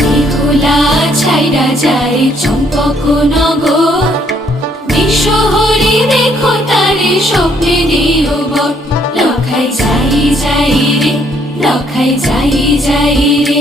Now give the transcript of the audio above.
বেহুলা ছাইরা যায় চম্পকনগর, বিশ্বহরি দেখো তারে স্বপ্নে দিও বর। লখাই যাই যাই রে, লখাই যাই যাই রে।